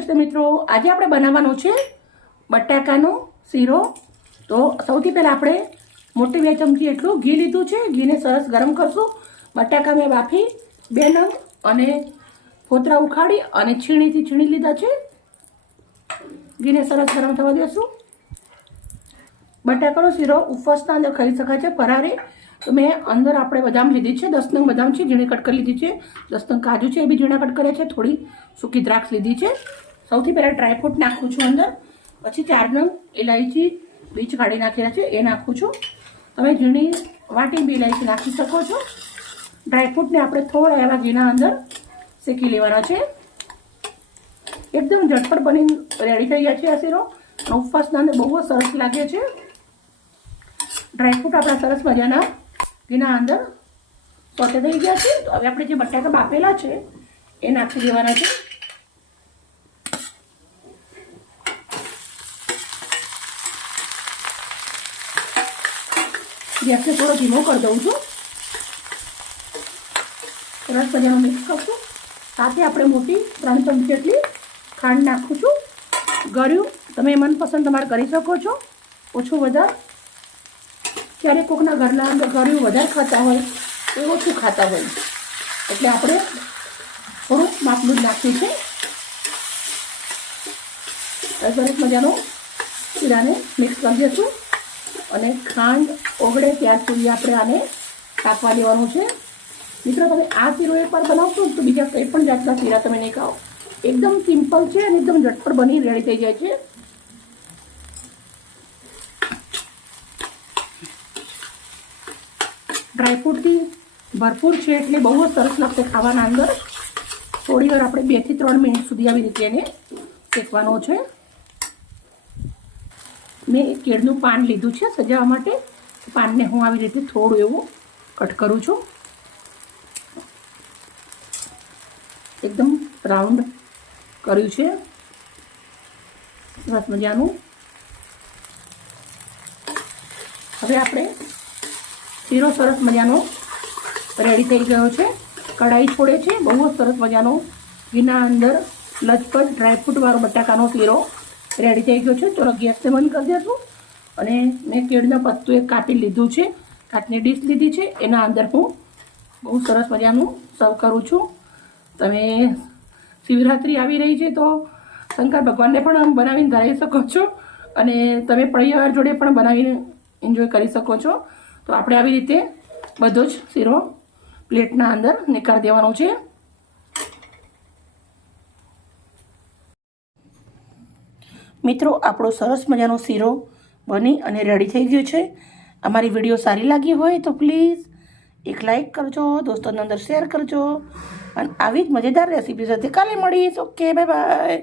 કૃષ્ણ મિત્રો. આજે આપણે બનાવવાનો છે બટાકાનો શીરો. તો સૌથી પહેલાં આપણે મોટી બે ચમચી એટલું ઘી લીધું છે. ઘીને સરસ ગરમ કરશું. બટાકા મેં બાફી, બે નંગ અને ફોતરા ઉખાડી અને છીણીથી છીણી લીધા છે. ઘીને સરસ ગરમ થવા દેશું. બટાકાનો શીરો ઉપવાસના અંદર ખાઈ શકાય છે ફરારે તો મેં અંદર આપણે બદામ લીધી છે. દસ નંગ બદામ છે, ઝીણી કટ કરી લીધી છે. દસ નંગ કાજુ છે, એ બી ઝીણા કટ કર્યા છે. થોડી સૂકી દ્રાક્ષ લીધી છે. સૌથી પહેલાં ડ્રાયફ્રૂટ નાખું છું અંદર. પછી ચાર નંગ ઇલાયચી બીજ કાઢી નાખેલા છે, એ નાખું છું. તમે ઝીણી વાટી બી ઇલાયચી નાખી શકો છો. ડ્રાયફ્રૂટને આપણે થોડા એવા ઘીના અંદર શેકી લેવાના છે. એકદમ ઝટપટ બની રેડી થઈ ગયા છે આ શીરો. અંદર બહુ જ સરસ લાગે છે. ડ્રાયફ્રૂટ આપણા સરસ મજાના ઘીના અંદર સોતે થઈ ગયા છે. તો હવે આપણે જે બટાકા બાફેલા છે, એ નાખી દેવાના છે. ગેસને થોડો ધીમો કરી દઉં છું. સરસ મજાનું મિક્સ કરશું. સાથે આપણે મોટી ત્રણ ચમચી જેટલી ખાંડ નાખું છું ગળ્યું, તમે મનપસંદ તમારે કરી શકો છો. ઓછું વધારે. ક્યારેક કોકના ઘરના અંદર ગળ્યું વધારે ખાતા હોય, એ ઓછું ખાતા હોય. એટલે આપણે થોડુંક માપનું જ નાખ્યું છે. સરસ મજાનો ચીરાને મિક્સ કરી દઈશું અને ખાંડ ઓગળે ત્યાર સુધી આપણે આને કાપવા દેવાનું છે. મિત્રો, તમે આ શીરો એકવાર બનાવશો તો બીજા કંઈ પણ જાતના શીરા તમે નહીં ખાઓ. એકદમ સિમ્પલ છે અને એકદમ ઝટપટ બની રેડી થઈ જાય છે. ડ્રાયફ્રૂટથી ભરપૂર છે એટલે બહુ જ સરસ લાગશે ખાવાના અંદર. થોડી વાર આપણે બેથી ત્રણ મિનિટ સુધી આવી રીતે એને શેકવાનો છે. મેં કેળનું પાન લીધું છે સજાવવા માટે. પાનને હું આવી રીતે થોડું એવું કટ કરું છું. એકદમ રાઉન્ડ કર્યું છે. સરસ મજાનું. હવે આપણે શીરો સરસ મજાનો રેડી થઈ ગયો છે. કઢાઈ છોડે છે. બહુ સરસ મજાનો. વિના અંદર લચપચ ડ્રાયફ્રૂટવાળો બટાકાનો શીરો. રેડી થઈ ગયો છે. ચલો ગેસને બંધ કરી દઈશું અને મેં કેળના પત્તું એક કાપી લીધું છે. કાચની ડીશ લીધી છે. એના અંદર હું બહુ સરસ મજાનું સર્વ કરું છું. તમે શિવરાત્રિ આવી રહી છે તો શંકર ભગવાનને પણ બનાવીને ધરાવી શકો છો. અને તમે પરિવાર જોડે પણ બનાવીને એન્જોય કરી શકો છો. તો આપણે આવી રીતે બધો જ શીરો પ્લેટના અંદર નીકાળી દેવાનો છે. મિત્રો, આપણો સરસ મજાનો શીરો બની અને રેડી થઈ ગયો છે. અમારી વીડિયો સારી લાગી હોય તો પ્લીઝ એક લાઈક કરજો, દોસ્તોની અંદર શેર કરજો. અને આવી જ મજેદાર રેસીપી સાથે કાલે મળીશ. Okay bye bye